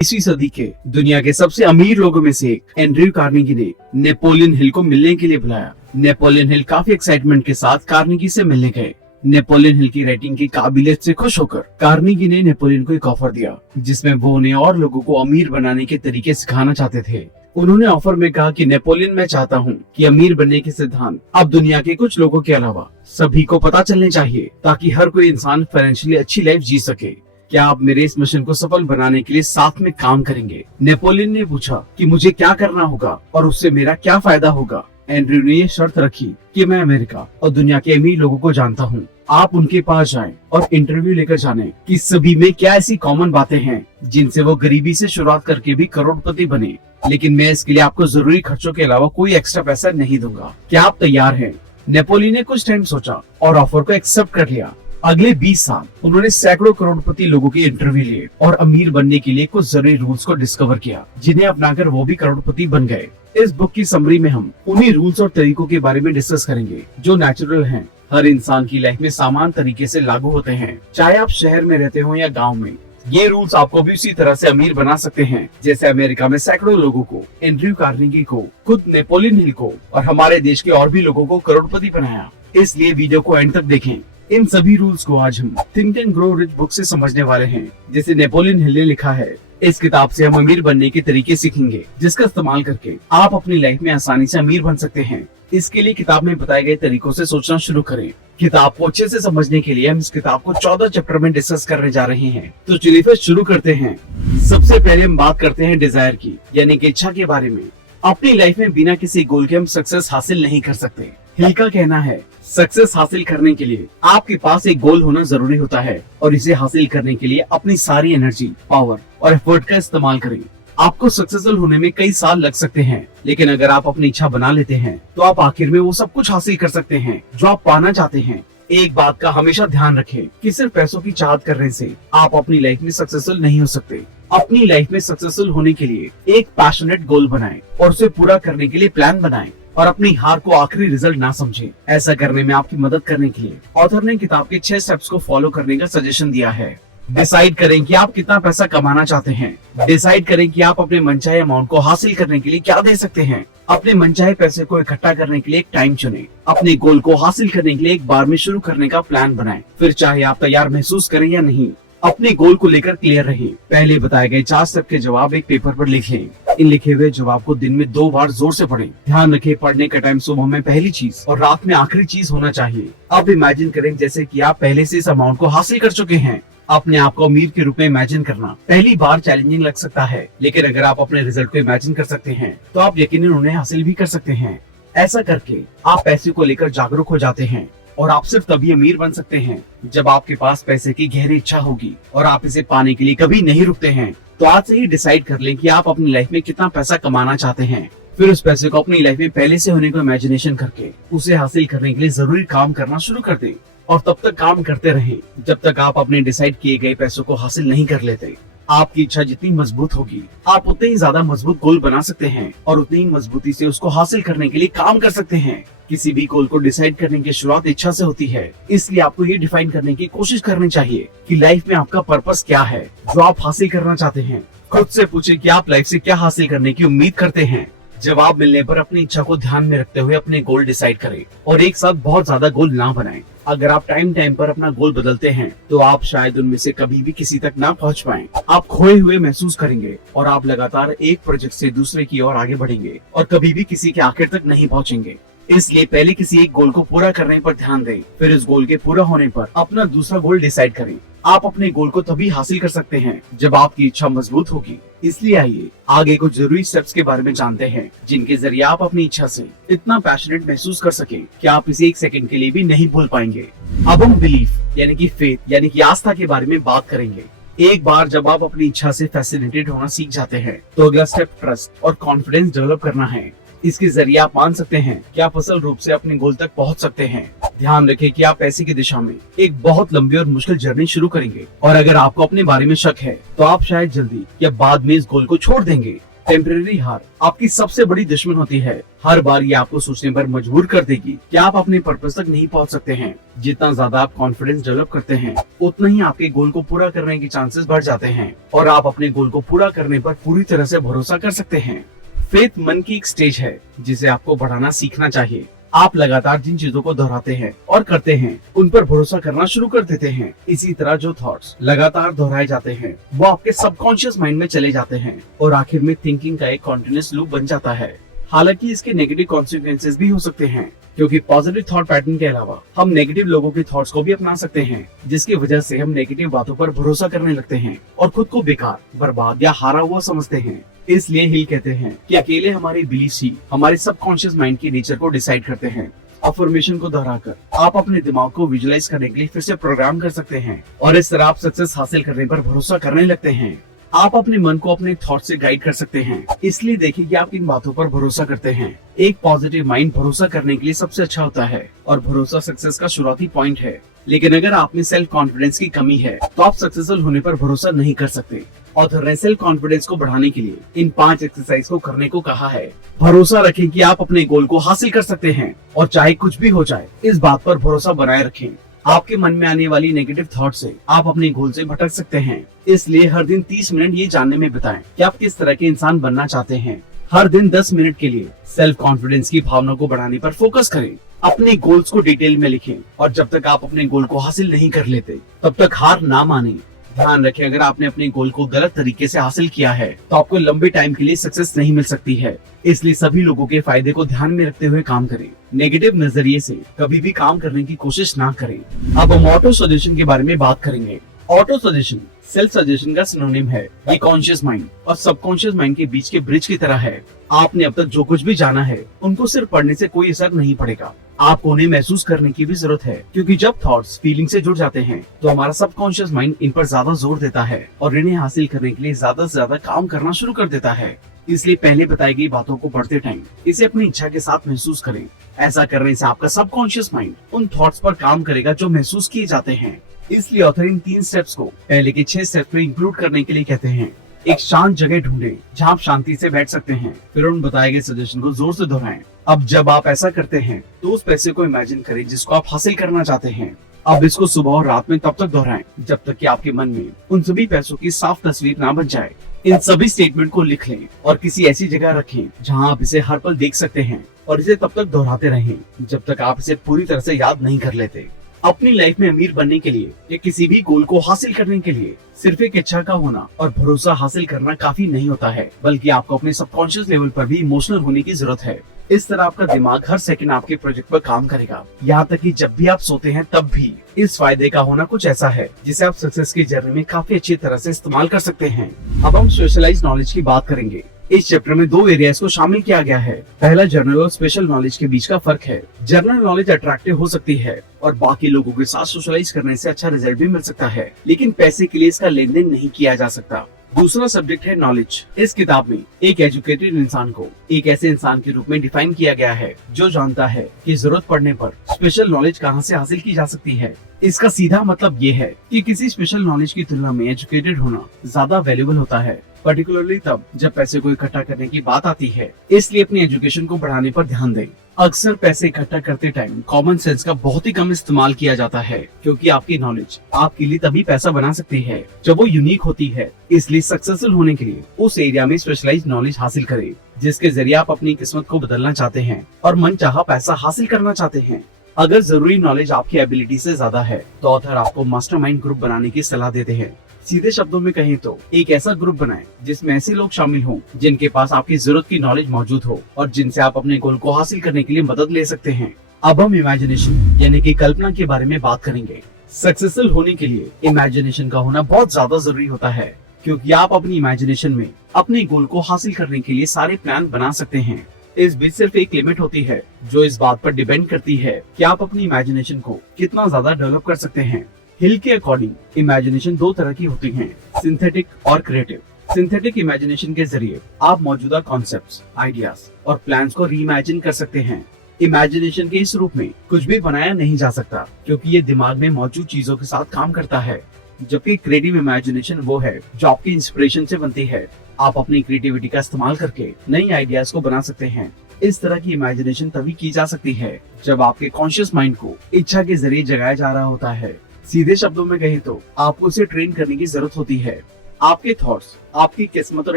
इसी सदी के दुनिया के सबसे अमीर लोगों में से एक एंड्रयू कार्नेगी ने नेपोलियन हिल को मिलने के लिए बुलाया। नेपोलियन हिल काफी एक्साइटमेंट के साथ कार्नेगी से मिलने गए। नेपोलियन हिल की रेटिंग की काबिलियत से खुश होकर कार्नेगी ने नेपोलियन को एक ऑफर दिया, जिसमें वो उन्हें और लोगों को अमीर बनाने के तरीके सिखाना चाहते थे। उन्होंने ऑफर में कहा कि नेपोलियन, मैं चाहता हूं कि अमीर बनने के सिद्धांत अब दुनिया के कुछ लोगों के अलावा सभी को पता चलने चाहिए, ताकि हर कोई इंसान फाइनेंशियली अच्छी लाइफ जी सके। क्या आप मेरे इस मिशन को सफल बनाने के लिए साथ में काम करेंगे? नेपोलियन ने पूछा कि मुझे क्या करना होगा और उससे मेरा क्या फायदा होगा। एंड्रयू ने ये शर्त रखी कि मैं अमेरिका और दुनिया के अमीर लोगों को जानता हूँ। आप उनके पास जाएं और इंटरव्यू लेकर जानें कि सभी में क्या ऐसी कॉमन बातें हैं जिनसे वो गरीबी से शुरुआत करके भी करोड़पति बने। लेकिन मैं इसके लिए आपको जरूरी खर्चों के अलावा कोई एक्स्ट्रा पैसा नहीं दूंगा। क्या आप तैयार हैं? नेपोलियन ने कुछ टाइम सोचा और ऑफर को एक्सेप्ट कर लिया। अगले 20 साल उन्होंने सैकड़ों करोड़पति लोगों के इंटरव्यू लिए और अमीर बनने के लिए कुछ जरूरी रूल्स को डिस्कवर किया, जिन्हें अपनाकर वो भी करोड़पति बन गए। इस बुक की समरी में हम उन्हीं रूल्स और तरीकों के बारे में डिस्कस करेंगे जो नेचुरल हैं, हर इंसान की लाइफ में समान तरीके से लागू होते हैं, चाहे आप शहर में रहते हो या गाँव में। ये रूल्स आपको भी उसी तरह से अमीर बना सकते हैं जैसे अमेरिका में सैकड़ों लोगों को, एंड्रयू कार्नेगी को, खुद नेपोलियन हिल को और हमारे देश के और भी लोगों को करोड़पति बनाया। इसलिए वीडियो को एंड तक देखें। इन सभी रूल्स को आज हम think and grow rich book से समझने वाले हैं, जैसे नेपोलियन हिल ने लिखा है। इस किताब से हम अमीर बनने के तरीके सीखेंगे, जिसका इस्तेमाल करके आप अपनी लाइफ में आसानी से अमीर बन सकते हैं। इसके लिए किताब में बताए गए तरीकों से सोचना शुरू करें। किताब को अच्छे से समझने के लिए हम इस किताब को 14 चैप्टर में डिस्कस करने जा रहे हैं। तो चलिए फिर शुरू करते हैं। सबसे पहले हम बात करते हैं डिजायर की, यानी कि इच्छा के बारे में। अपनी लाइफ में बिना किसी गोल के हम सक्सेस हासिल नहीं कर सकते। हिल का कहना है, सक्सेस हासिल करने के लिए आपके पास एक गोल होना जरूरी होता है और इसे हासिल करने के लिए अपनी सारी एनर्जी, पावर और एफर्ट का इस्तेमाल करें। आपको सक्सेसफुल होने में कई साल लग सकते हैं, लेकिन अगर आप अपनी इच्छा बना लेते हैं तो आप आखिर में वो सब कुछ हासिल कर सकते हैं जो आप पाना चाहते हैं। एक बात का हमेशा ध्यान रखें कि सिर्फ पैसों की चाहत करने से आप अपनी लाइफ में सक्सेसफुल नहीं हो सकते। अपनी लाइफ में सक्सेसफुल होने के लिए एक पैशनेट गोल बनाएं और उसे पूरा करने के लिए प्लान बनाएं और अपनी हार को आखिरी रिजल्ट ना समझें। ऐसा करने में आपकी मदद करने के लिए ऑथर ने किताब के 6 स्टेप्स को फॉलो करने का सजेशन दिया है। डिसाइड करें कि आप कितना पैसा कमाना चाहते हैं। डिसाइड करें कि आप अपने मनचाहे अमाउंट को हासिल करने के लिए क्या दे सकते हैं। अपने मनचाहे पैसे को इकट्ठा करने के लिए एक टाइम चुनें। अपने गोल को हासिल करने के लिए एक बार में शुरू करने का प्लान बनाएं। फिर चाहे आप तैयार महसूस करें या नहीं, अपने गोल को लेकर क्लियर रहें। पहले बताए गए 4 स्टेप के जवाब एक पेपर पर लिख लें। इन लिखे हुए जवाब को दिन में 2 बार जोर से पढ़ें। ध्यान रखें, पढ़ने का टाइम सुबह में पहली चीज और रात में आखिरी चीज होना चाहिए। अब इमेजिन करें जैसे कि आप पहले से इस अमाउंट को हासिल कर चुके हैं। अपने आप को अमीर के रूप में इमेजिन करना पहली बार चैलेंजिंग लग सकता है, लेकिन अगर आप अपने रिजल्ट को इमेजिन कर सकते हैं तो आप यकीनन उन्हें हासिल भी कर सकते हैं। ऐसा करके आप पैसे को लेकर जागरूक हो जाते हैं और आप सिर्फ तभी अमीर बन सकते हैं जब आपके पास पैसे की गहरी इच्छा होगी और आप इसे पाने के लिए कभी नहीं रुकते हैं। तो आज से ही डिसाइड कर लें कि आप अपनी लाइफ में कितना पैसा कमाना चाहते हैं। फिर उस पैसे को अपनी लाइफ में पहले से होने को इमेजिनेशन करके उसे हासिल करने के लिए जरूरी काम करना शुरू कर दें और तब तक काम करते रहें जब तक आप अपने डिसाइड किए गए पैसों को हासिल नहीं कर लेते। आपकी इच्छा जितनी मजबूत होगी, आप उतने ही ज्यादा मजबूत गोल बना सकते हैं और उतनी ही मजबूती से उसको हासिल करने के लिए काम कर सकते हैं। किसी भी गोल को डिसाइड करने की शुरुआत इच्छा से होती है, इसलिए आपको ये डिफाइन करने की कोशिश करनी चाहिए कि लाइफ में आपका पर्पस क्या है जो आप हासिल करना चाहते हैं। खुद से पूछें कि आप लाइफ से क्या हासिल करने की उम्मीद करते हैं। जवाब मिलने पर अपनी इच्छा को ध्यान में रखते हुए अपने गोल डिसाइड करें और एक साथ बहुत ज्यादा गोल ना बनाएं। अगर आप टाइम टाइम पर अपना गोल बदलते हैं तो आप शायद उनमें से कभी भी किसी तक ना पहुंच पाएं। आप खोए हुए महसूस करेंगे और आप लगातार एक प्रोजेक्ट से दूसरे की ओर आगे बढ़ेंगे और कभी भी किसी के आखिर तक नहीं पहुंचेंगे। इसलिए पहले किसी एक गोल को पूरा करने पर ध्यान दें, फिर इस गोल के पूरा होने पर अपना दूसरा गोल डिसाइड करें। आप अपने गोल को तभी हासिल कर सकते हैं जब आपकी इच्छा मजबूत होगी। इसलिए आइए आगे कुछ जरूरी स्टेप्स के बारे में जानते हैं, जिनके जरिए आप अपनी इच्छा से इतना पैशनेट महसूस कर सकें कि आप इसे 1 सेकंड के लिए भी नहीं भूल पाएंगे। अब हम बिलीफ यानी कि फेथ यानी कि आस्था के बारे में बात करेंगे। एक बार जब आप अपनी इच्छा से फैसिनेटेड होना सीख जाते हैं तो अगला स्टेप ट्रस्ट और कॉन्फिडेंस डेवलप करना है। इसके जरिए आप मान सकते हैं कि आप असल रूप से अपने गोल तक पहुंच सकते हैं। ध्यान रखें कि आप पैसे की दिशा में एक बहुत लंबी और मुश्किल जर्नी शुरू करेंगे और अगर आपको अपने बारे में शक है तो आप शायद जल्दी या बाद में इस गोल को छोड़ देंगे। टेम्परेरी हार आपकी सबसे बड़ी दुश्मन होती है। हर बार ये आपको सोचने पर मजबूर कर देगी कि आप अपने पर्पस तक नहीं पहुंच सकते हैं। जितना ज्यादा आप कॉन्फिडेंस डेवलप करते हैं, उतना ही आपके गोल को पूरा करने के चांसेस बढ़ जाते हैं और आप अपने गोल को पूरा करने पर पूरी तरह से भरोसा कर सकते हैं। फेथ मन की एक स्टेज है जिसे आपको बढ़ाना सीखना चाहिए। आप लगातार जिन चीजों को दोहराते हैं और करते हैं, उन पर भरोसा करना शुरू कर देते हैं। इसी तरह जो थॉट्स लगातार दोहराए जाते हैं, वो आपके सबकॉन्शियस माइंड में चले जाते हैं और आखिर में थिंकिंग का एक कॉन्टिन्यूअस लूप बन जाता है। हालांकि इसके नेगेटिव कॉन्सिक्वेंसेस भी हो सकते हैं, क्योंकि पॉजिटिव थॉट पैटर्न के अलावा हम नेगेटिव लोगों के थॉट्स को भी अपना सकते हैं, जिसकी वजह से हम नेगेटिव बातों पर भरोसा करने लगते हैं और खुद को बेकार, बर्बाद या हारा हुआ समझते हैं। इसलिए हिल कहते हैं कि अकेले हमारे बिलीफ्स ही हमारे सबकॉन्शियस माइंड की नेचर को डिसाइड करते हैं। अफर्मेशन को दोहराकर आप अपने दिमाग को विजुलाइज करने के लिए फिर से प्रोग्राम कर सकते हैं और इस तरह आप सक्सेस हासिल करने पर भरोसा करने लगते हैं। आप अपने मन को अपने थॉट से गाइड कर सकते हैं, इसलिए देखिए कि आप इन बातों पर भरोसा करते हैं। एक पॉजिटिव माइंड भरोसा करने के लिए सबसे अच्छा होता है और भरोसा सक्सेस का शुरुआती पॉइंट है। लेकिन अगर आप में सेल्फ कॉन्फिडेंस की कमी है, तो आप सक्सेसफुल होने पर भरोसा नहीं कर सकते। ऑथर ने सेल्फ कॉन्फिडेंस को बढ़ाने के लिए इन 5 एक्सरसाइज को करने को कहा है। भरोसा रखें कि आप अपने गोल को हासिल कर सकते हैं और चाहे कुछ भी हो जाए, इस बात पर भरोसा बनाए रखें। आपके मन में आने वाली नेगेटिव थॉट से आप अपने गोल से भटक सकते हैं, इसलिए हर दिन 30 मिनट ये जानने में बिताएं कि आप किस तरह के इंसान बनना चाहते हैं। हर दिन 10 मिनट के लिए सेल्फ कॉन्फिडेंस की भावना को बढ़ाने पर फोकस करें। अपने गोल्स को डिटेल में लिखें और जब तक आप अपने गोल को हासिल नहीं कर लेते, तब तक हार ना माने। ध्यान रखें, अगर आपने अपने गोल को गलत तरीके से हासिल किया है, तो आपको लंबे टाइम के लिए सक्सेस नहीं मिल सकती है। इसलिए सभी लोगों के फायदे को ध्यान में रखते हुए काम करें। नेगेटिव नजरिए से कभी भी काम करने की कोशिश ना करें। अब हम ऑटो सजेशन के बारे में बात करेंगे। ऑटो सजेशन सेल्फ सजेशन का सिनोनिम है। ये कॉन्शियस माइंड और सबकॉन्शियस माइंड के बीच के ब्रिज की तरह है। आपने अब तक जो कुछ भी जाना है, उनको सिर्फ पढ़ने से कोई असर नहीं पड़ेगा। आपको उन्हें महसूस करने की भी जरूरत है, क्योंकि जब थॉट्स फीलिंग से जुड़ जाते हैं, तो हमारा सबकॉन्शियस माइंड इन पर ज्यादा जोर देता है और इन्हें हासिल करने के लिए ज्यादा से ज्यादा काम करना शुरू कर देता है। इसलिए पहले बताई गई बातों को पढ़ते टाइम इसे अपनी इच्छा के साथ महसूस करें। ऐसा करने से आपका सबकॉन्शियस माइंड उन थॉट्स पर काम करेगा जो महसूस किए जाते हैं। इसलिए ऑथर इन 3 स्टेप्स को पहले के 6 स्टेप्स में इंक्लूड करने के लिए कहते हैं। एक शांत जगह ढूंढें जहां आप शांति से बैठ सकते हैं, फिर उन बताए गए सजेशन को जोर से दोहराएं। अब जब आप ऐसा करते हैं, तो उस पैसे को इमेजिन करें जिसको आप हासिल करना चाहते हैं। अब इसको सुबह और रात में तब तक दोहराएं जब तक कि आपके मन में उन सभी पैसों की साफ तस्वीर ना बन जाए। इन सभी स्टेटमेंट को लिख लें और किसी ऐसी जगह रखें जहां आप इसे हर पल देख सकते हैं और इसे तब तक दोहराते रहें जब तक आप इसे पूरी तरह से याद नहीं कर लेते। अपनी लाइफ में अमीर बनने के लिए या किसी भी गोल को हासिल करने के लिए सिर्फ एक इच्छा का होना और भरोसा हासिल करना काफी नहीं होता है, बल्कि आपको अपने सबकॉन्शियस लेवल पर भी इमोशनल होने की जरूरत है। इस तरह आपका दिमाग हर सेकंड आपके प्रोजेक्ट पर काम करेगा, यहाँ तक कि जब भी आप सोते हैं तब भी। इस फायदे का होना कुछ ऐसा है जिसे आप सक्सेस की जर्नी में काफी अच्छी तरह से इस्तेमाल कर सकते हैं। अब हम स्पेशलाइज्ड नॉलेज की बात करेंगे। इस चैप्टर में 2 एरियाज को शामिल किया गया है। पहला जनरल और स्पेशल नॉलेज के बीच का फर्क है। जनरल नॉलेज अट्रैक्टिव हो सकती है और बाकी लोगों के साथ सोशलाइज करने से अच्छा रिजल्ट भी मिल सकता है, लेकिन पैसे के लिए इसका लेन देन नहीं किया जा सकता। दूसरा सब्जेक्ट है नॉलेज। इस किताब में एक एजुकेटेड इंसान को एक ऐसे इंसान के रूप में डिफाइन किया गया है जो जानता है कि जरूरत पड़ने पर स्पेशल नॉलेज कहां से हासिल की जा सकती है। इसका सीधा मतलब ये है कि किसी स्पेशल नॉलेज की तुलना में एजुकेटेड होना ज्यादा वैल्यूएबल होता है, पर्टिकुलरली तब जब पैसे को इकट्ठा करने की बात आती है। इसलिए अपनी एजुकेशन को बढ़ाने पर ध्यान दें। अक्सर पैसे इकट्ठा करते टाइम कॉमन सेंस का बहुत ही कम इस्तेमाल किया जाता है, क्योंकि आपकी नॉलेज आपके लिए तभी पैसा बना सकती है जब वो यूनिक होती है। इसलिए सक्सेसफुल होने के लिए उस एरिया में स्पेशलाइज्ड नॉलेज हासिल करें जिसके जरिए आप अपनी किस्मत को बदलना चाहते हैं और मनचाहा पैसा हासिल करना चाहते हैं। अगर जरूरी नॉलेज आपकी एबिलिटी से ज्यादा है, तो ऑथर आपको मास्टरमाइंड ग्रुप बनाने की सलाह देते हैं। सीधे शब्दों में कहें तो एक ऐसा ग्रुप बनाएं जिसमें ऐसे लोग शामिल हों जिनके पास आपकी जरूरत की नॉलेज मौजूद हो और जिनसे आप अपने गोल को हासिल करने के लिए मदद ले सकते हैं। अब हम इमेजिनेशन यानी कि कल्पना के बारे में बात करेंगे। सक्सेसफुल होने के लिए इमेजिनेशन का होना बहुत ज्यादा जरूरी होता है, क्योंकि आप अपनी इमेजिनेशन में अपने गोल को हासिल करने के लिए सारे प्लान बना सकते हैं। इस बीच सिर्फ एक लिमिट होती है जो इस बात पर डिपेंड करती है कि आप अपनी इमेजिनेशन को कितना ज्यादा डेवलप कर सकते हैं। हिल के अकॉर्डिंग इमेजिनेशन 2 तरह की होती हैं, सिंथेटिक और क्रिएटिव। सिंथेटिक इमेजिनेशन के जरिए आप मौजूदा कॉन्सेप्ट्स, आइडियाज और प्लान्स को रीइमेजिन कर सकते हैं। इमेजिनेशन के इस रूप में कुछ भी बनाया नहीं जा सकता, क्योंकि ये दिमाग में मौजूद चीजों के साथ काम करता है, जबकि क्रिएटिव इमेजिनेशन वो है जो आपकी इंस्पिरेशन से बनती है। आप अपनी क्रिएटिविटी का इस्तेमाल करके नई आइडियाज को बना सकते हैं। इस तरह की इमेजिनेशन तभी की जा सकती है जब आपके कॉन्शियस माइंड को इच्छा के जरिए जगाया जा रहा होता है। सीधे शब्दों में कहें तो आपको इसे ट्रेन करने की जरूरत होती है। आपके थॉट्स आपकी किस्मत और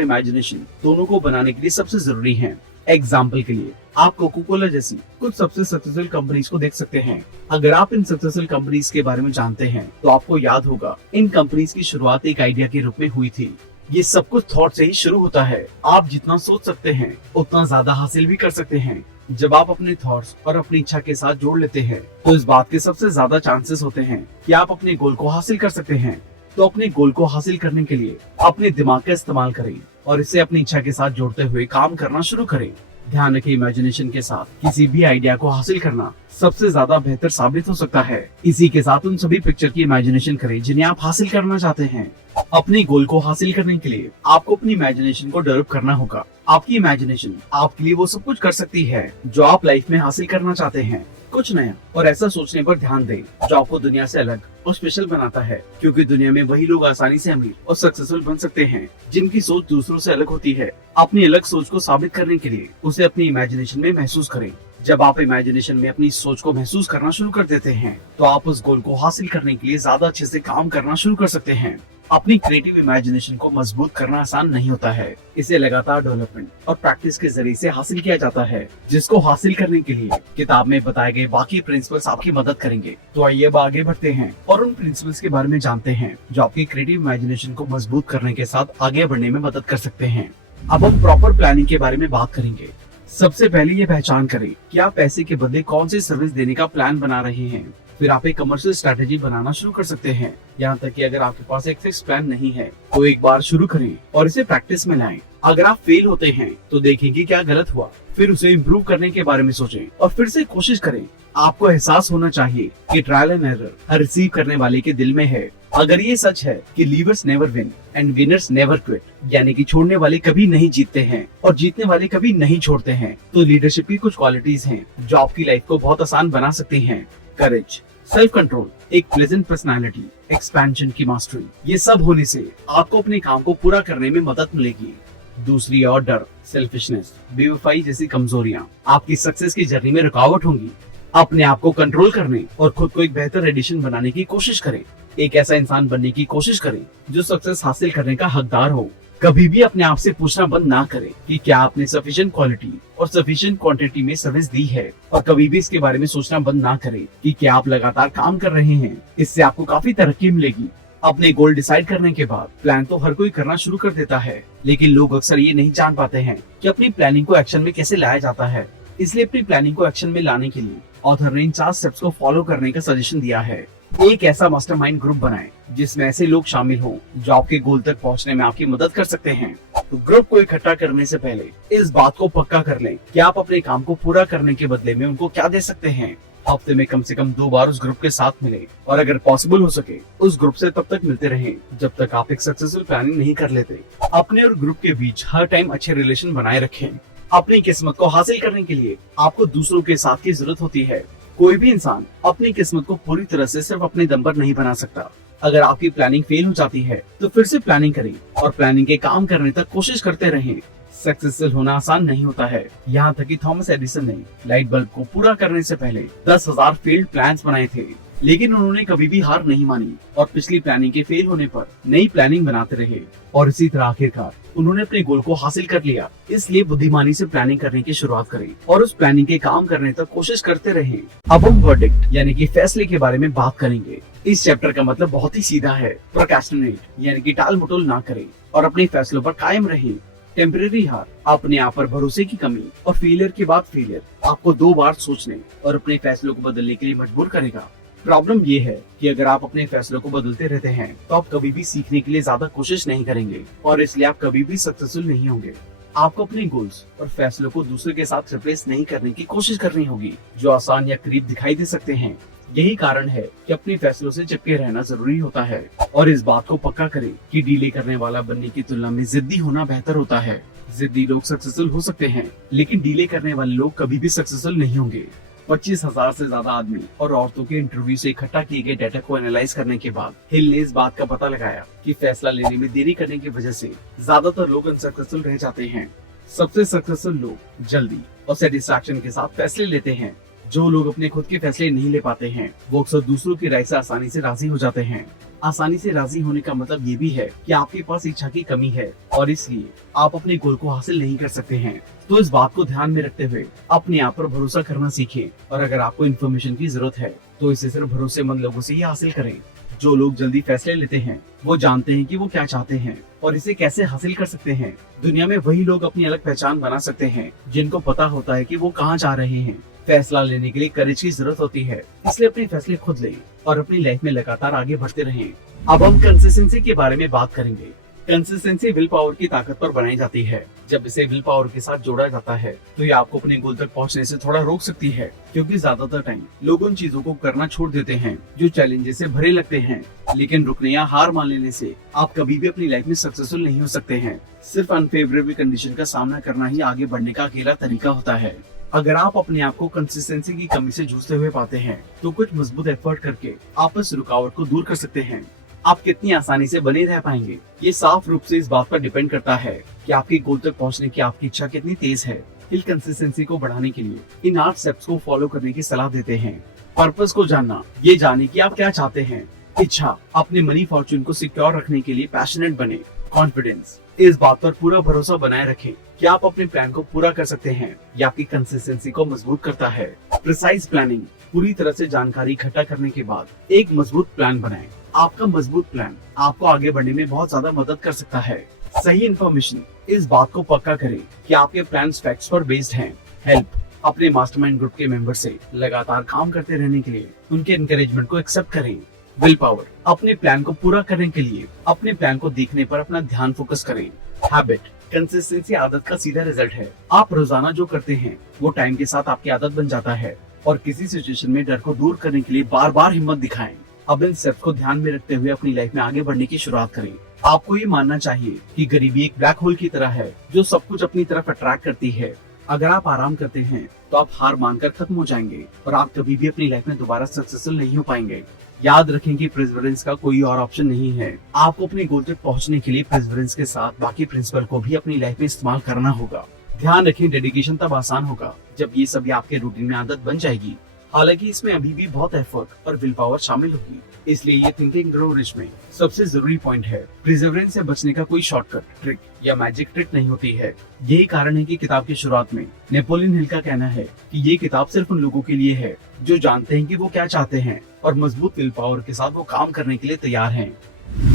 इमेजिनेशन दोनों को बनाने के लिए सबसे जरूरी हैं। एग्जाम्पल के लिए आप कोको कोला जैसी कुछ सबसे सक्सेसफुल कंपनीज को देख सकते हैं। अगर आप इन सक्सेसफुल कंपनीज के बारे में जानते हैं तो आपको याद होगा इन कंपनीज की शुरुआत एक आइडिया के रूप में हुई थी। ये सब कुछ थॉट से ही शुरू होता है। आप जितना सोच सकते हैं उतना ज्यादा हासिल भी कर सकते हैं। जब आप अपने थॉट्स और अपनी इच्छा के साथ जोड़ लेते हैं तो इस बात के सबसे ज्यादा चांसेस होते हैं कि आप अपने गोल को हासिल कर सकते हैं। तो अपने गोल को हासिल करने के लिए अपने दिमाग का इस्तेमाल करें और इसे अपनी इच्छा के साथ जोड़ते हुए काम करना शुरू करें। ध्यान रखें, इमेजिनेशन के साथ किसी भी आइडिया को हासिल करना सबसे ज्यादा बेहतर साबित हो सकता है। इसी के साथ उन सभी पिक्चर की इमेजिनेशन करें जिन्हें आप हासिल करना चाहते हैं। अपने गोल को हासिल करने के लिए आपको अपनी इमेजिनेशन को डेवलप करना होगा। आपकी इमेजिनेशन आपके लिए वो सब कुछ कर सकती है जो आप लाइफ में हासिल करना चाहते हैं। कुछ नया और ऐसा सोचने पर ध्यान दें जो आपको दुनिया से अलग और स्पेशल बनाता है, क्योंकि दुनिया में वही लोग आसानी से अमीर और सक्सेसफुल बन सकते हैं जिनकी सोच दूसरों से अलग होती है। अपनी अलग सोच को साबित करने के लिए उसे अपनी इमेजिनेशन में महसूस करें। जब आप इमेजिनेशन में अपनी सोच को महसूस करना शुरू कर देते हैं तो आप उस गोल को हासिल करने के लिए ज्यादा अच्छे से काम करना शुरू कर सकते हैं। अपनी क्रिएटिव इमेजिनेशन को मजबूत करना आसान नहीं होता है। इसे लगातार डेवलपमेंट और प्रैक्टिस के जरिए से हासिल किया जाता है, जिसको हासिल करने के लिए किताब में बताए गए बाकी प्रिंसिपल्स आपकी मदद करेंगे। तो आइए अब आगे बढ़ते हैं और उन प्रिंसिपल्स के बारे में जानते हैं जो आपकी क्रिएटिव इमेजिनेशन को मजबूत करने के साथ आगे बढ़ने में मदद कर सकते हैं। अब हम प्रॉपर प्लानिंग के बारे में बात करेंगे। सबसे पहले ये पहचान करें कि आप पैसे के बदले कौन सी सर्विस देने का प्लान बना रहे हैं। फिर आप एक कमर्शियल स्ट्रेटेजी बनाना शुरू कर सकते हैं। यहाँ तक कि अगर आपके पास एक फिक्स प्लान नहीं है तो एक बार शुरू करें और इसे प्रैक्टिस में लाएं। अगर आप फेल होते हैं तो देखें कि क्या गलत हुआ, फिर उसे इम्प्रूव करने के बारे में सोचें और फिर से कोशिश करें। आपको एहसास होना चाहिए कि trial and error her receive करने वाले के दिल में है। अगर ये सच है कि levers never win and winners never quit, यानी कि छोड़ने वाले कभी नहीं जीतते हैं और जीतने वाले कभी नहीं छोड़ते हैं, तो लीडरशिप की कुछ क्वालिटीज हैं जो आपकी लाइफ को बहुत आसान बना सकती हैं। करेज, सेल्फ कंट्रोल, एक प्लेजेंट पर्सनालिटी, एक्सपेंशन की मास्टरी, ये सब होने से आपको अपने काम को पूरा करने में मदद मिलेगी। दूसरी और डर, सेल्फिशनेस, बेवफाई जैसी कमजोरियां आपकी सक्सेस की जर्नी में रुकावट होंगी। अपने आप को कंट्रोल करने और खुद को एक बेहतर एडिशन बनाने की कोशिश करें। एक ऐसा इंसान बनने की कोशिश करें जो सक्सेस हासिल करने का हकदार हो। कभी भी अपने आप से पूछना बंद ना करें कि क्या आपने सफिशिएंट क्वालिटी और सफिशिएंट क्वांटिटी में सर्विस दी है, और कभी भी इसके बारे में सोचना बंद ना करें कि क्या आप लगातार काम कर रहे हैं। इससे आपको काफी तरक्की मिलेगी। अपने गोल डिसाइड करने के बाद प्लान तो हर कोई करना शुरू कर देता है, लेकिन लोग अक्सर ये नहीं जान पाते हैं कि अपनी प्लानिंग को एक्शन में कैसे लाया जाता है। इसलिए अपनी प्लानिंग को एक्शन में लाने के लिए ऑथर ने इन 4 स्टेप्स को फॉलो करने का सजेशन दिया है। एक ऐसा मास्टरमाइंड ग्रुप बनाएं जिसमें ऐसे लोग शामिल हों जो आपके गोल तक पहुंचने में आपकी मदद कर सकते हैं। तो ग्रुप को इकट्ठा करने से पहले इस बात को पक्का कर लें कि आप अपने काम को पूरा करने के बदले में उनको क्या दे सकते हैं। हफ्ते में कम से कम 2 बार उस ग्रुप के साथ मिले और अगर पॉसिबल हो सके उस ग्रुप से तब तक मिलते रहें जब तक आप एक सक्सेसफुल प्लानिंग नहीं कर लेते। अपने और ग्रुप के बीच हर टाइम अच्छे रिलेशन बनाए रखें। अपनी किस्मत को हासिल करने के लिए आपको दूसरों के साथ की जरूरत होती है। कोई भी इंसान अपनी किस्मत को पूरी तरह से सिर्फ अपने दम पर नहीं बना सकता। अगर आपकी प्लानिंग फेल हो जाती है तो फिर से प्लानिंग करें और प्लानिंग के काम करने तक कोशिश करते रहें। सक्सेसफुल होना आसान नहीं होता है। यहाँ तक कि थॉमस एडिसन ने लाइट बल्ब को पूरा करने से पहले 10,000 फेल्ड प्लान्स बनाए थे, लेकिन उन्होंने कभी भी हार नहीं मानी और पिछली प्लानिंग के फेल होने पर नई प्लानिंग बनाते रहे और इसी तरह आखिरकार उन्होंने अपने गोल को हासिल कर लिया। इसलिए बुद्धिमानी से प्लानिंग करने की शुरुआत करें और उस प्लानिंग के काम करने तक कोशिश करते रहें। अब हम वर्डिक्ट यानी कि फैसले के बारे में बात करेंगे। इस चैप्टर का मतलब बहुत ही सीधा है। प्रोक्रेस्टिनेट यानी कि टाल मटोल ना करें और अपने फैसलों पर कायम रहें। टेम्परेरी हार, अपने आप पर भरोसे की कमी और फेलियर के बाद फेलियर आपको 2 बार सोचने और अपने फैसलों को बदलने के लिए मजबूर करेगा। प्रॉब्लम ये है कि अगर आप अपने फैसलों को बदलते रहते हैं तो आप कभी भी सीखने के लिए ज्यादा कोशिश नहीं करेंगे और इसलिए आप कभी भी सक्सेसफुल नहीं होंगे। आपको अपने गोल्स और फैसलों को दूसरे के साथ रिप्लेस नहीं करने की कोशिश करनी होगी जो आसान या करीब दिखाई दे सकते हैं। यही कारण है कि अपने फैसलों से चिपके रहना जरूरी होता है और इस बात को पक्का करें कि डीले करने वाला बनने की तुलना में जिद्दी होना बेहतर होता है। जिद्दी लोग सक्सेसफुल हो सकते हैं, लेकिन डीले करने वाले लोग कभी भी सक्सेसफुल नहीं होंगे। 25,000 से ज्यादा आदमी और औरतों के इंटरव्यू से इकट्ठा किए गए डाटा को एनालाइज करने के बाद हिल ने इस बात का पता लगाया कि फैसला लेने में देरी करने की वजह से ज्यादातर लोग अनसक्सेसफुल रह जाते हैं। सबसे सक्सेसफुल लोग जल्दी और सेटिस्फैक्शन के साथ फैसले लेते हैं। जो लोग अपने खुद के फैसले नहीं ले पाते हैं वो अक्सर दूसरों की राय से आसानी से राजी हो जाते हैं। आसानी से राजी होने का मतलब ये भी है कि आपके पास इच्छा की कमी है और इसलिए आप अपने गोल को हासिल नहीं कर सकते हैं। तो इस बात को ध्यान में रखते हुए अपने आप पर भरोसा करना सीखें और अगर आपको इन्फॉर्मेशन की जरूरत है तो इसे सिर्फ भरोसेमंद लोगों से ही हासिल करें। जो लोग जल्दी फैसले लेते हैं वो जानते हैं कि वो क्या चाहते हैं और इसे कैसे हासिल कर सकते हैं। दुनिया में वही लोग अपनी अलग पहचान बना सकते हैं जिनको पता होता है कि वो कहाँ जा रहे हैं। फैसला लेने के लिए करेज की जरूरत होती है, इसलिए अपने फैसले खुद लें और अपनी लाइफ में लगातार आगे बढ़ते रहें। अब हम कंसिस्टेंसी के बारे में बात करेंगे। कंसिस्टेंसी विल पावर की ताकत पर बनाई जाती है। जब इसे विल पावर के साथ जोड़ा जाता है तो ये आपको अपने गोल तक पहुंचने से थोड़ा रोक सकती है, क्योंकि ज्यादातर टाइम लोग उन चीजों को करना छोड़ देते हैं जो चैलेंजेस से भरे लगते हैं। लेकिन रुकने या हार मान लेने से आप कभी भी अपनी लाइफ में सक्सेसफुल नहीं हो सकते हैं। सिर्फ अनफेवरेबल कंडीशन का सामना करना ही आगे बढ़ने का अकेला तरीका होता है। अगर आप अपने आप को कंसिस्टेंसी की कमी से जूझते हुए पाते हैं तो कुछ मजबूत एफर्ट करके आप इस रुकावट को दूर कर सकते हैं। आप कितनी आसानी से बने रह पाएंगे ये साफ रूप से इस बात पर डिपेंड करता है कि आपके गोल तक पहुंचने की आपकी इच्छा कितनी तेज है। हिल कंसिस्टेंसी को बढ़ाने के लिए इन 8 स्टेप्स को फॉलो करने की सलाह देते हैं। पर्पस को जानना, ये जाने कि आप क्या चाहते हैं। इच्छा, अपने मनी फॉर्चून को सिक्योर रखने के लिए पैशनेट बने। कॉन्फिडेंस, इस बात पर पूरा भरोसा बनाए रखें कि आप अपने प्लान को पूरा कर सकते हैं। ये आपकी कंसिस्टेंसी को मजबूत करता है। प्रिसाइज प्लानिंग, पूरी तरह से जानकारी इकट्ठा करने के बाद एक मजबूत प्लान बनाएं। आपका मजबूत प्लान आपको आगे बढ़ने में बहुत ज्यादा मदद कर सकता है। सही इन्फॉर्मेशन, इस बात को पक्का करें कि आपके प्लान फैक्ट्स पर बेस्ड हैं। हेल्प, अपने मास्टरमाइंड ग्रुप के मेंबर से लगातार काम करते रहने के लिए उनके एनकरेजमेंट को एक्सेप्ट करें। विल पावर, अपने प्लान को पूरा करने के लिए अपने प्लान को देखने पर अपना ध्यान फोकस करें। हैबिट, कंसिस्टेंसी आदत का सीधा रिजल्ट है। आप रोजाना जो करते हैं वो टाइम के साथ आपकी आदत बन जाता है और किसी सिचुएशन में डर को दूर करने के लिए बार बार हिम्मत दिखाएं। अब इन स्टेप्स को ध्यान में रखते हुए अपनी लाइफ में आगे बढ़ने की शुरुआत करें। आपको ये मानना चाहिए कि गरीबी एक ब्लैक होल की तरह है जो सब कुछ अपनी तरफ अट्रैक्ट करती है। अगर आप आराम करते हैं तो आप हार मानकर खत्म हो जाएंगे और आप कभी भी अपनी लाइफ में दोबारा सक्सेसफुल नहीं हो पाएंगे। याद रखें कि प्रेजवरेंस का कोई और ऑप्शन नहीं है। आपको अपने गोल तक पहुंचने के लिए प्रेजवरेंस के साथ बाकी प्रिंसिपल को भी अपनी लाइफ में इस्तेमाल करना होगा। ध्यान रखें, डेडिकेशन तब आसान होगा जब ये सभी आपके रूटीन में आदत बन जाएगी। हालांकि इसमें अभी भी बहुत एफर्ट और विल पावर शामिल होगी, इसलिए ये थिंकिंग ग्रो रिच में सबसे जरूरी पॉइंट है। प्रिजर्वेंस से बचने का कोई शॉर्टकट, ट्रिक या मैजिक ट्रिक नहीं होती है। यही कारण है कि किताब की शुरुआत में नेपोलियन हिल का कहना है कि ये किताब सिर्फ उन लोगों के लिए है जो जानते हैं कि वो क्या चाहते हैं और मजबूत विल पावर के साथ वो काम करने के लिए तैयार हैं।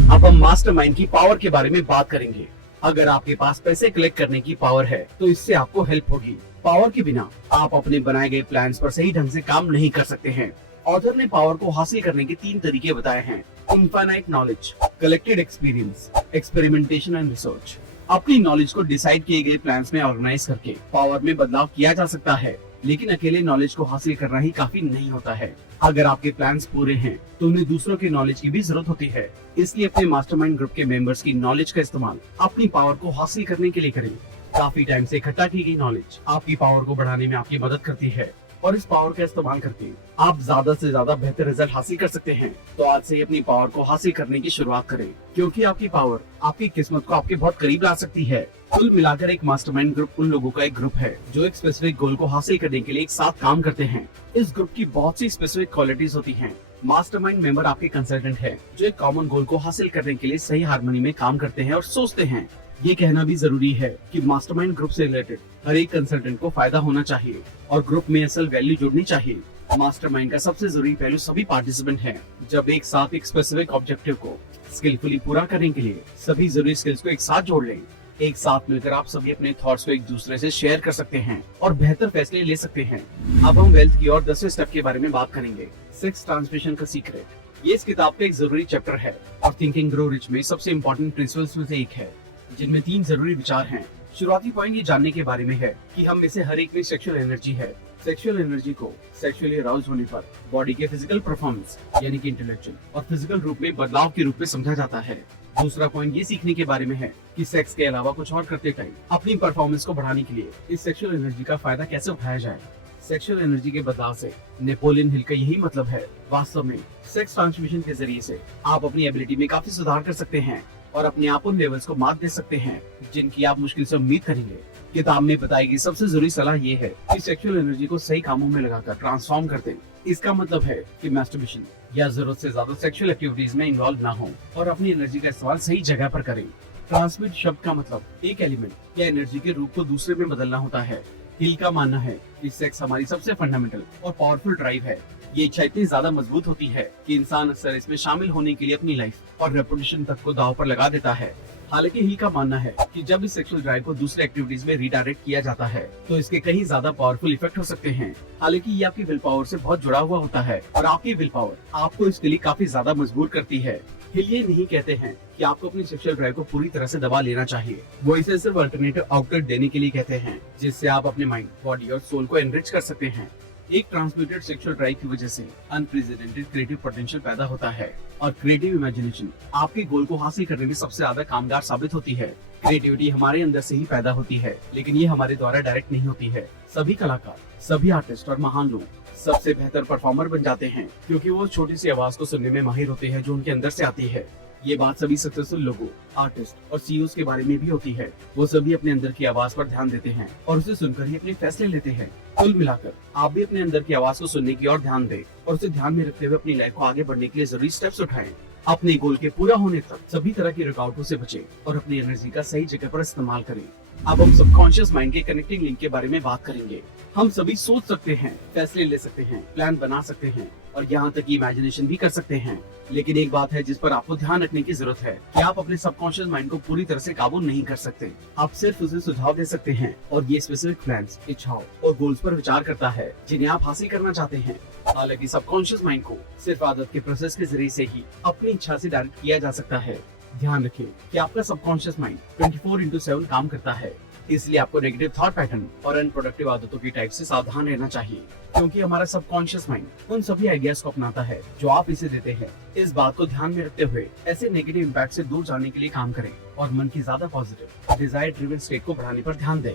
अब हम मास्टरमाइंड की पावर के बारे में बात करेंगे। अगर आपके पास पैसे कलेक्ट करने की पावर है तो इससे आपको हेल्प होगी। पावर के बिना आप अपने बनाए गए प्लान्स पर सही ढंग से काम नहीं कर सकते हैं। ऑथर ने पावर को हासिल करने के 3 तरीके बताए हैं। Infinite knowledge, collected experience, experimentation and research. अपनी नॉलेज को डिसाइड किए गए प्लान्स में ऑर्गेनाइज करके पावर में बदलाव किया जा सकता है, लेकिन अकेले नॉलेज को हासिल करना ही काफी नहीं होता है। अगर आपके प्लान्स पूरे हैं तो उन्हें दूसरों की नॉलेज की भी जरूरत होती है। इसलिए अपने मास्टरमाइंड ग्रुप के मेंबर्स की नॉलेज का इस्तेमाल अपनी पावर को हासिल करने के लिए करें। काफी टाइम से इकट्ठा की गई नॉलेज आपकी पावर को बढ़ाने में आपकी मदद करती है और इस पावर का इस्तेमाल करके आप ज्यादा से ज्यादा बेहतर रिजल्ट हासिल कर सकते हैं। तो आज से ही अपनी पावर को हासिल करने की शुरुआत करें, क्योंकि आपकी पावर आपकी किस्मत को आपके बहुत करीब ला सकती है। कुल मिलाकर एक मास्टरमाइंड ग्रुप उन लोगों का एक ग्रुप है जो एक स्पेसिफिक गोल को हासिल करने के लिए एक साथ काम करते हैं। इस ग्रुप की बहुत सी स्पेसिफिक क्वालिटीज होती हैं। मास्टरमाइंड मेंबर आपके कंसल्टेंट है जो एक कॉमन गोल को हासिल करने के लिए सही हार्मनी में काम करते हैं और सोचते हैं। ये कहना भी जरूरी है कि मास्टरमाइंड ग्रुप से रिलेटेड हर एक कंसल्टेंट को फायदा होना चाहिए और ग्रुप में असल वैल्यू जुड़नी चाहिए। मास्टरमाइंड का सबसे जरूरी पहलू सभी पार्टिसिपेंट हैं। जब एक साथ एक स्पेसिफिक ऑब्जेक्टिव को स्किलफुली पूरा करने के लिए सभी जरूरी स्किल्स को एक साथ जोड़ लें। एक साथ मिलकर आप सभी अपने थॉट्स को एक दूसरे से शेयर कर सकते हैं और बेहतर फैसले ले सकते हैं। अब हम वेल्थ की और 10वें स्टेप के बारे में बात करेंगे, सेक्स ट्रांसमिशन का सीक्रेट। ये इस किताब का एक जरूरी चैप्टर है और थिंकिंग ग्रो रिच में सबसे इम्पोर्टेंट प्रिंसिपल्स में से एक है, जिनमें 3 जरूरी विचार हैं। शुरुआती पॉइंट ये जानने के बारे में है कि हम में से हर एक में सेक्सुअल एनर्जी है। सेक्सुअल एनर्जी को सेक्सुअली अराउज होने पर बॉडी के फिजिकल परफॉर्मेंस यानी कि इंटेलेक्चुअल और फिजिकल रूप में बदलाव के रूप में समझा जाता है। दूसरा पॉइंट ये सीखने के बारे में है कि सेक्स के अलावा कुछ और करते टाइम अपनी परफॉर्मेंस को बढ़ाने के लिए इस सेक्सुअल एनर्जी का फायदा कैसे उठाया जाए। सेक्सुअल एनर्जी के बदलाव से नेपोलियन हिल का यही मतलब है। वास्तव में सेक्स ट्रांसमिशन के जरिए से आप अपनी एबिलिटी में काफी सुधार कर सकते हैं और अपने आप उन लेवल्स को मात दे सकते हैं जिनकी आप मुश्किल से उम्मीद करेंगे। किताब में बताई गई सबसे जरूरी सलाह ये है कि सेक्सुअल एनर्जी को सही कामों में लगाकर ट्रांसफॉर्म कर दें। इसका मतलब है कि मैस्टरबेशन या जरूरत से ज्यादा सेक्सुअल एक्टिविटीज में इन्वॉल्व ना हो और अपनी एनर्जी का इस्तेमाल सही जगह पर करें। ट्रांसमिट शब्द का मतलब एक एलिमेंट या एनर्जी के रूप को दूसरे में बदलना होता है। हिल का मानना है कि सेक्स हमारी सबसे फंडामेंटल और पावरफुल ड्राइव है। ये इच्छा इतनी ज्यादा मजबूत होती है कि इंसान अक्सर इसमें शामिल होने के लिए अपनी लाइफ और रेपुटेशन तक को दांव पर लगा देता है। हालांकि हिल का मानना है कि जब इस सेक्सुअल ड्राइव को दूसरे एक्टिविटीज में रिडायरेक्ट किया जाता है तो इसके कहीं ज्यादा पावरफुल इफेक्ट हो सकते हैं। हालांकि ये आपकी विल पावर से बहुत जुड़ा हुआ होता है और आपकी विल पावर आपको इसके लिए काफी ज्यादा मजबूर करती है। हिल ये नहीं कहते हैं कि आपको अपनी सेक्सुअल ड्राइव को पूरी तरह से दबा लेना चाहिए। वो इसे सिर्फ अल्टरनेटिव आउटलेट देने के लिए कहते हैं जिससे आप अपने माइंड, बॉडी और सोल को एनरिच कर सकते हैं। एक ट्रांसमिटेड सेक्सुअल ड्राइव की वजह से अनप्रेसिडेंटेड क्रिएटिव पोटेंशियल पैदा होता है और क्रिएटिव इमेजिनेशन आपके गोल को हासिल करने में सबसे ज्यादा कामगार साबित होती है। क्रिएटिविटी हमारे अंदर से ही पैदा होती है, लेकिन ये हमारे द्वारा डायरेक्ट नहीं होती है। सभी कलाकार, सभी आर्टिस्ट और महान लोग सबसे बेहतर परफॉर्मर बन जाते हैं क्योंकि वो छोटी सी आवाज को सुनने में माहिर होते हैं जो उनके अंदर से आती है। ये बात सभी सक्सेसफुल लोगों, आर्टिस्ट और सीईओज के बारे में भी होती है। वो सभी अपने अंदर की आवाज पर ध्यान देते हैं और उसे सुनकर ही अपने फैसले लेते हैं। कुल मिलाकर आप भी अपने अंदर की आवाज को सुनने की ओर ध्यान दें और उसे ध्यान में रखते हुए अपनी लाइफ को आगे बढ़ने के लिए जरूरी स्टेप्स उठाएं। अपने गोल के पूरा होने तक सभी तरह की रुकावटों से बचें और अपनी एनर्जी का सही जगह पर इस्तेमाल करें। अब हम सबकॉन्शियस माइंड के कनेक्टिंग लिंक के बारे में बात करेंगे। हम सभी सोच सकते हैं, फैसले ले सकते हैं, प्लान बना सकते हैं और यहाँ तक इमेजिनेशन भी कर सकते हैं, लेकिन एक बात है जिस पर आपको ध्यान रखने की जरूरत है कि आप अपने सबकॉन्शियस माइंड को पूरी तरह से काबू नहीं कर सकते। आप सिर्फ उसे सुझाव दे सकते हैं और ये स्पेसिफिक प्लान्स, इच्छाओं और गोल्स पर विचार करता है जिन्हें आप हासिल करना चाहते हैं। हालांकि सबकॉन्शियस माइंड को सिर्फ आदत के प्रोसेस के जरिए से ही अपनी इच्छा से डायरेक्ट किया जा सकता है। ध्यान रखें कि आपका सबकॉन्शियस माइंड 24/7 काम करता है, इसलिए आपको नेगेटिव थॉट पैटर्न और अनप्रोडक्टिव आदतों की टाइप से सावधान रहना चाहिए क्योंकि हमारा सबकॉन्शियस माइंड उन सभी आइडियाज को अपनाता है जो आप इसे देते हैं। इस बात को ध्यान में रखते हुए ऐसे नेगेटिव इम्पैक्ट से दूर जाने के लिए काम करें और मन की ज्यादा पॉजिटिव डिजायर ड्रिवन स्टेट को बढ़ाने पर ध्यान दें।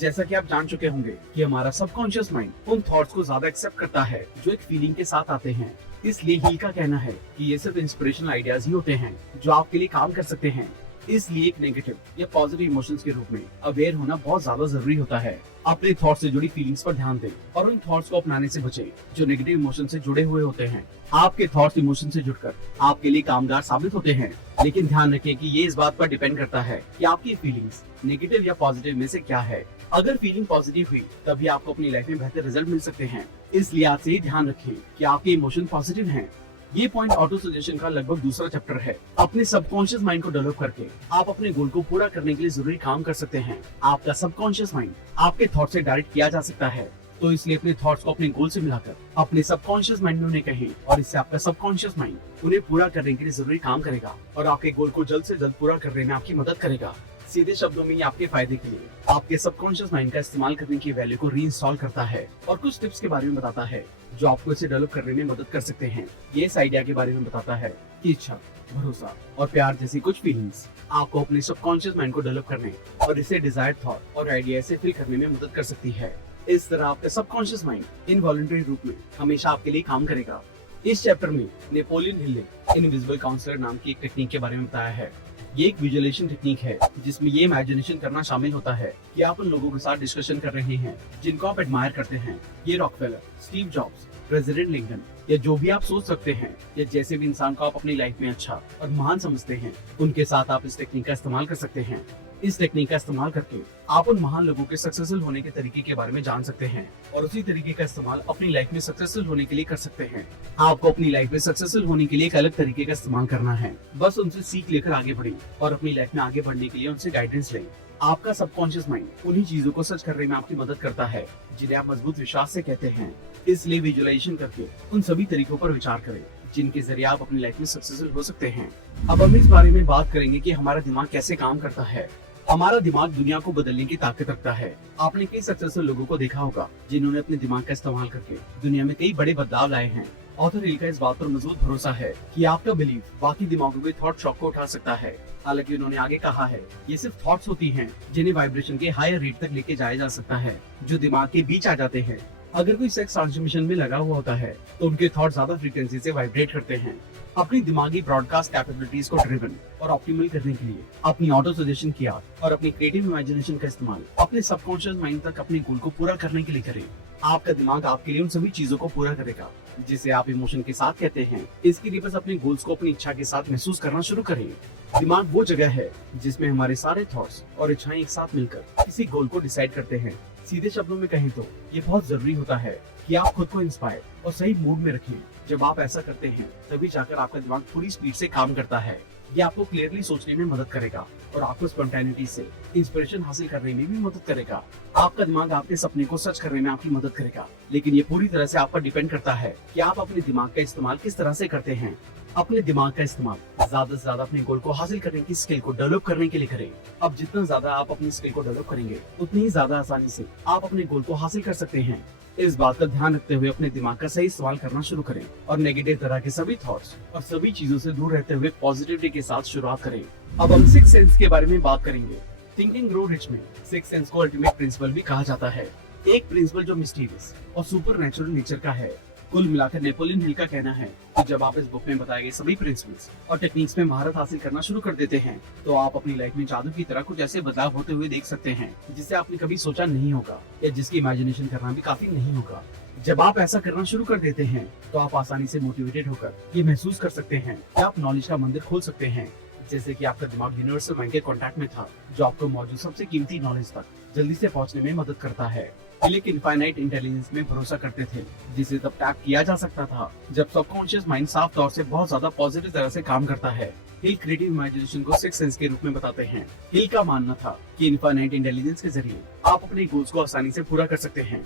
जैसा कि आप जान चुके होंगे कि हमारा सबकॉन्शियस माइंड उन थॉट्स को ज्यादा एक्सेप्ट करता है जो एक फीलिंग के साथ आते हैं। इसलिए हिल का कहना है कि ये सिर्फ इंस्पिरेशनल आइडियाज ही होते हैं जो आपके लिए काम कर सकते हैं। इसलिए एक नेगेटिव या पॉजिटिव इमोशंस के रूप में अवेयर होना बहुत ज्यादा जरूरी होता है। अपने थॉट्स से जुड़ी फीलिंग्स पर ध्यान दें और उन थॉट्स को अपनाने से बचें जो नेगेटिव इमोशन से जुड़े हुए होते हैं। आपके थॉट्स इमोशन से जुड़कर आपके लिए कामगार साबित होते हैं, लेकिन ध्यान रखें कि ये इस बात पर डिपेंड करता है कि आपकी फीलिंग्स नेगेटिव या पॉजिटिव में से क्या है। अगर फीलिंग पॉजिटिव हुई तभी आपको अपनी लाइफ में बेहतर रिजल्ट मिल सकते हैं। इसलिए आज से ही ध्यान रखें कि आपके इमोशन पॉजिटिव हैं। ये पॉइंट ऑटो सजेशन का लगभग दूसरा चैप्टर है। अपने सबकॉन्शियस माइंड को डेवलप करके आप अपने गोल को पूरा करने के लिए जरूरी काम कर सकते हैं। आपका सबकॉन्शियस माइंड आपके थॉट से डायरेक्ट किया जा सकता है, तो इसलिए अपने थॉट्स को अपने गोल से मिलाकर अपने सबकॉन्शियस माइंड में उन्हें कहें और इससे आपका सबकॉन्शियस माइंड उन्हें पूरा करने के लिए जरूरी काम करेगा और आपके गोल को जल्द से जल्द पूरा करने में आपकी मदद करेगा। सीधे शब्दों में ये आपके फायदे के लिए आपके सबकॉन्शियस माइंड का इस्तेमाल करने की वैल्यू को रीइंस्टॉल करता है और कुछ टिप्स के बारे में बताता है जो आपको इसे डेवलप करने में मदद कर सकते हैं। ये इस आइडिया के बारे में बताता है कि इच्छा, भरोसा और प्यार जैसी कुछ फीलिंग्स आपको अपने सबकॉन्शियस माइंड को डेवलप करने और इसे डिजायर्ड थॉट और आइडिया से फ्री करने में मदद कर सकती है। इस तरह आपका सबकॉन्शियस माइंड इनवॉलंटरी रूप में हमेशा आपके लिए काम करेगा। इस चैप्टर में नेपोलियन हिल ने इनविजिबल काउंसलर नाम की एक टेक्निक के बारे में बताया है। ये एक विजुअलाइजेशन टेक्निक है जिसमें ये इमेजिनेशन करना शामिल होता है कि आप उन लोगों के साथ डिस्कशन कर रहे हैं जिनको आप एडमायर करते हैं। ये Rockefeller, Steve jobs, president Lincoln या जो भी आप सोच सकते हैं या जैसे भी इंसान को आप अपनी लाइफ में अच्छा और महान समझते हैं, उनके साथ आप इस टेक्निक का इस्तेमाल कर सकते हैं। इस टेक्निक का इस्तेमाल करके आप उन महान लोगों के सक्सेसफुल होने के तरीके के बारे में जान सकते हैं और उसी तरीके का इस्तेमाल अपनी लाइफ में सक्सेसफुल होने के लिए कर सकते हैं। आपको अपनी लाइफ में सक्सेसफुल होने के लिए एक अलग तरीके का इस्तेमाल करना है। बस उनसे सीख लेकर आगे बढ़ें और अपनी लाइफ में आगे बढ़ने के लिए उनसे गाइडेंस लें। आपका सबकॉन्शियस माइंड उन्हीं चीजों को सच करने में आपकी मदद करता है जिन्हें आप मजबूत विश्वास से कहते हैं। इसलिए विजुअलाइजेशन करके उन सभी तरीकों पर विचार करें जिनके जरिए आप अपनी लाइफ में सक्सेसफुल हो सकते हैं। अब हम इस बारे में बात करेंगे कि हमारा दिमाग कैसे काम करता है। हमारा दिमाग दुनिया को बदलने की ताकत रखता है। आपने कई सक्सेसफुल लोगों को देखा होगा जिन्होंने अपने दिमाग का इस्तेमाल करके दुनिया में कई बड़े बदलाव लाए हैं। ऑथर हिल का इस बात पर मजबूत भरोसा है कि आपका बिलीव बाकी दिमागों के थॉट शॉक को उठा सकता है। हालांकि उन्होंने आगे कहा है ये सिर्फ थॉट्स होती हैं जिन्हें वाइब्रेशन के हायर रेट तक लेके जाया जा सकता है जो दिमाग के बीच आ जाते हैं। अगर कोई सेक्स ट्रांसमिशन में लगा हुआ होता है तो उनके थॉट ज्यादा फ्रीक्वेंसी से वाइब्रेट करते हैं। अपनी दिमागी ब्रॉडकास्ट कैपेबिलिटीज को ड्रिवन और ऑप्टिमल करने के लिए अपनी ऑटो सजेशन की आर्ट और अपनी क्रिएटिव इमेजिनेशन का इस्तेमाल अपने सबकॉन्शियस माइंड तक अपने गोल को पूरा करने के लिए करें। आपका दिमाग आपके लिए उन सभी चीजों को पूरा करेगा जिसे आप इमोशन के साथ कहते हैं। इसके लिए बस अपने गोल्स को अपनी इच्छा के साथ महसूस करना शुरू करें। दिमाग वो जगह है जिसमें हमारे सारे थॉट्स और इच्छाएं एक साथ मिलकर किसी गोल को डिसाइड करते हैं। सीधे शब्दों में कहें तो ये बहुत जरूरी होता है कि आप खुद को इंस्पायर और सही मूड में रखें। जब आप ऐसा करते हैं तभी जाकर आपका दिमाग पूरी स्पीड से काम करता है। ये आपको क्लियरली सोचने में मदद करेगा और आपको स्पॉन्टेनिटी से इंस्पिरेशन हासिल करने में भी मदद करेगा। आपका दिमाग आपके सपने को सच करने में आपकी मदद करेगा, लेकिन ये पूरी तरह से आप पर डिपेंड करता है कि आप अपने दिमाग का इस्तेमाल किस तरह से करते हैं। अपने दिमाग का इस्तेमाल ज्यादा से ज्यादा अपने गोल को हासिल करने की स्किल को डेवलप करने के लिए करें। अब जितना ज्यादा आप अपनी स्किल को डेवलप करेंगे उतनी ही ज्यादा आसानी से आप अपने गोल को हासिल कर सकते हैं। इस बात का ध्यान रखते हुए अपने दिमाग का सही इस्तेमाल करना शुरू करें और नेगेटिव तरह के सभी थॉट्स और सभी चीजों से दूर रहते हुए पॉजिटिविटी के साथ शुरुआत करें। अब हम सिक्स सेंस के बारे में बात करेंगे। थिंकिंग ग्रो रिच में सिक्स सेंस को अल्टीमेट प्रिंसिपल भी कहा जाता है, एक प्रिंसिपल जो मिस्टीरियस और सुपर नेचुरल नेचर का है। कुल मिलाकर नेपोलियन हिल का कहना है कि जब आप इस बुक में बताए गए सभी प्रिंसिपल्स और टेक्निक्स में महारत हासिल करना शुरू कर देते हैं तो आप अपनी लाइफ में जादू की तरह कुछ ऐसे बदलाव होते हुए देख सकते हैं जिसे आपने कभी सोचा नहीं होगा या जिसकी इमेजिनेशन करना भी काफी नहीं होगा। जब आप ऐसा करना शुरू कर देते हैं तो आप आसानी से मोटिवेटेड होकर ये महसूस कर सकते हैं कि आप नॉलेज का मंदिर खोल सकते हैं। जैसे कि आपका दिमाग यूनिवर्सल माइंड के कांटेक्ट में था जो आपको मौजूद सबसे कीमती नॉलेज तक जल्दी से पहुंचने में मदद करता है। लेकिन इनफाइनाइट इंटेलिजेंस में भरोसा करते थे जिसे तब टैप किया जा सकता था जब सबकॉन्शियस माइंड साफ तौर से बहुत ज्यादा पॉजिटिव तरह से काम करता है। हिल क्रिएटिव इमेजिनेशन को सिक्स सेंस के रूप में बताते हैं। हिल का मानना था कि इनफाइनाइट इंटेलिजेंस के जरिए आप अपने गोल्स को आसानी से पूरा कर सकते हैं।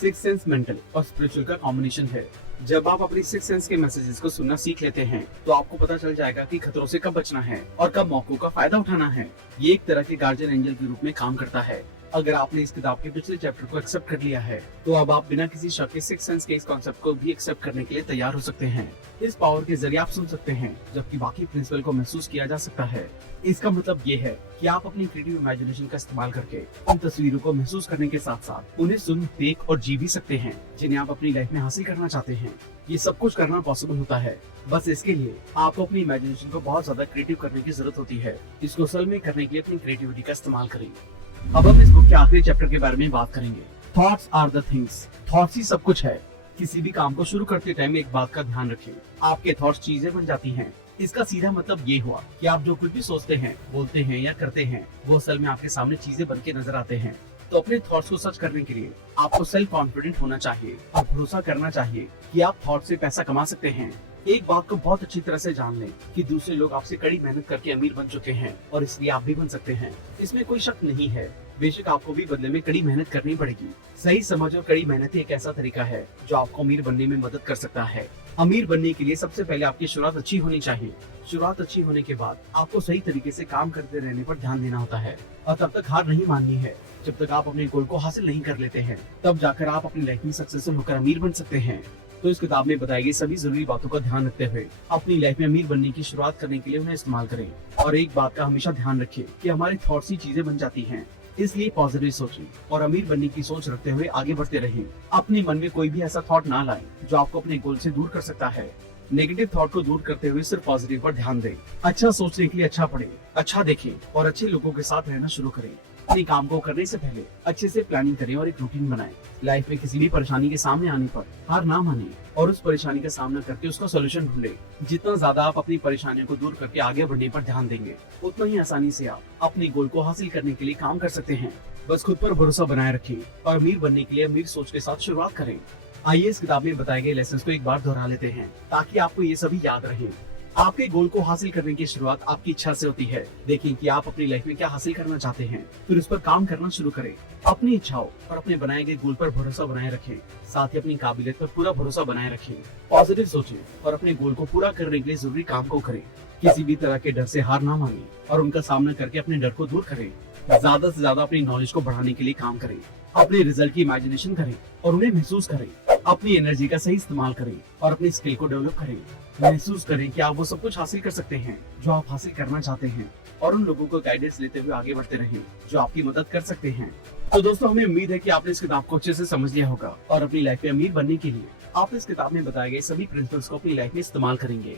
सिक्स सेंस मेंटल और स्पिरिचुअल का कॉम्बिनेशन है। जब आप अपनी सिक्स सेंस के मैसेजेस को सुनना सीख लेते हैं तो आपको पता चल जाएगा कि खतरों से कब बचना है और कब मौकों का फायदा उठाना है। ये एक तरह के गार्जियन एंजल के रूप में काम करता है। अगर आपने इस किताब के पिछले चैप्टर को एक्सेप्ट कर लिया है तो अब आप बिना किसी शक के सिक्स सेंस के इस कॉन्सेप्ट को भी एक्सेप्ट करने के लिए तैयार हो सकते हैं। इस पावर के जरिए आप सुन सकते हैं जबकि बाकी प्रिंसिपल को महसूस किया जा सकता है। इसका मतलब ये है कि आप अपनी क्रिएटिव इमेजिनेशन का इस्तेमाल करके उन तस्वीरों को महसूस करने के साथ साथ उन्हें सुन, देख और जी भी सकते हैं जिन्हें आप अपनी लाइफ में हासिल करना चाहते हैं। ये सब कुछ करना पॉसिबल होता है, बस इसके लिए आपको अपनी इमेजिनेशन को बहुत ज्यादा क्रिएटिव करने की जरूरत होती है। इसको असल में करने के लिए अपनी क्रिएटिविटी का इस्तेमाल करें। अब हम इस बुक के आखिरी चैप्टर के बारे में बात करेंगे। Thoughts are the things. Thoughts ही सब कुछ है। किसी भी काम को शुरू करते टाइम एक बात का ध्यान रखें, आपके थॉट्स चीजें बन जाती हैं। इसका सीधा मतलब ये हुआ कि आप जो कुछ भी सोचते हैं, बोलते हैं या करते हैं वो असल में आपके सामने चीजें बन के नजर आते हैं। तो अपने थॉट्स को सच करने के लिए आपको सेल्फ कॉन्फिडेंट होना चाहिए और भरोसा करना चाहिए कि आप थॉट से पैसा कमा सकते हैं। एक बात को बहुत अच्छी तरह से जान लें कि दूसरे लोग आपसे कड़ी मेहनत करके अमीर बन चुके हैं और इसलिए आप भी बन सकते हैं। इसमें कोई शक नहीं है। बेशक आपको भी बदले में कड़ी मेहनत करनी पड़ेगी। सही समझ और कड़ी मेहनत एक ऐसा तरीका है जो आपको अमीर बनने में मदद कर सकता है। अमीर बनने के लिए सबसे पहले आपकी शुरुआत अच्छी होनी चाहिए। शुरुआत अच्छी होने के बाद आपको सही तरीके से काम करते रहने पर ध्यान देना होता है और तब तक हार नहीं माननी है। जब तक आप अपने गोल को हासिल नहीं कर लेते हैं तब जाकर आप अपनी लाइफ में सक्सेसफुल होकर अमीर बन सकते हैं। तो इस किताब में बताई गई सभी जरूरी बातों का ध्यान रखते हुए अपनी लाइफ में अमीर बनने की शुरुआत करने के लिए उन्हें इस्तेमाल करें। और एक बात का हमेशा ध्यान रखें कि हमारी थॉट्स ही चीजें बन जाती हैं, इसलिए पॉजिटिव सोचें और अमीर बनने की सोच रखते हुए आगे बढ़ते रहें। अपने मन में कोई भी ऐसा थॉट ना लाएं जो आपको अपने गोल से दूर कर सकता है। नेगेटिव थॉट को दूर करते हुए सिर्फ पॉजिटिव पर ध्यान दें। अच्छा सोचने के लिए अच्छा पढ़ें, अच्छा देखें और अच्छे लोगों के साथ रहना शुरू करें। अपने काम को करने से पहले अच्छे से प्लानिंग करें और एक रूटीन बनाएं। लाइफ में किसी भी परेशानी के सामने आने पर हार ना माने और उस परेशानी का सामना करके उसका सोल्यूशन ढूंढें। जितना ज्यादा आप अपनी परेशानियों को दूर करके आगे बढ़ने पर ध्यान देंगे उतना ही आसानी से आप अपने गोल को हासिल करने के लिए काम कर सकते हैं। बस खुद पर भरोसा बनाए रखें और अमीर बनने के लिए अमीर सोच के साथ शुरुआत करें। आइए इस किताब में बताए गए लेसन को एक बार दोहरा लेते हैं ताकि आपको ये सभी याद रहे। आपके गोल को हासिल करने की शुरुआत आपकी इच्छा से होती है। देखें कि आप अपनी लाइफ में क्या हासिल करना चाहते हैं, फिर उस पर काम करना शुरू करें। अपनी इच्छाओं और अपने बनाए गए गोल पर भरोसा बनाए रखें, साथ ही अपनी काबिलियत पर पूरा भरोसा बनाए रखें। पॉजिटिव सोचें और अपने गोल को पूरा करने के लिए जरूरी काम को करें। किसी भी तरह के डर से हार ना माने और उनका सामना करके अपने डर को दूर करें। ज्यादा से ज्यादा अपनी नॉलेज को बढ़ाने के लिए काम करें। अपने रिजल्ट की इमेजिनेशन करें और उन्हें महसूस करें। अपनी एनर्जी का सही इस्तेमाल करें और अपनी स्किल को डेवलप करें। महसूस करें कि आप वो सब कुछ हासिल कर सकते हैं जो आप हासिल करना चाहते हैं और उन लोगों को गाइडेंस लेते हुए आगे बढ़ते रहें जो आपकी मदद कर सकते हैं। तो दोस्तों हमें उम्मीद है कि आपने इस किताब को अच्छे से समझ लिया होगा और अपनी लाइफ में अमीर बनने के लिए आप इस किताब में बताए गए सभी प्रिंसिपल्स को अपनी लाइफ में इस्तेमाल करेंगे।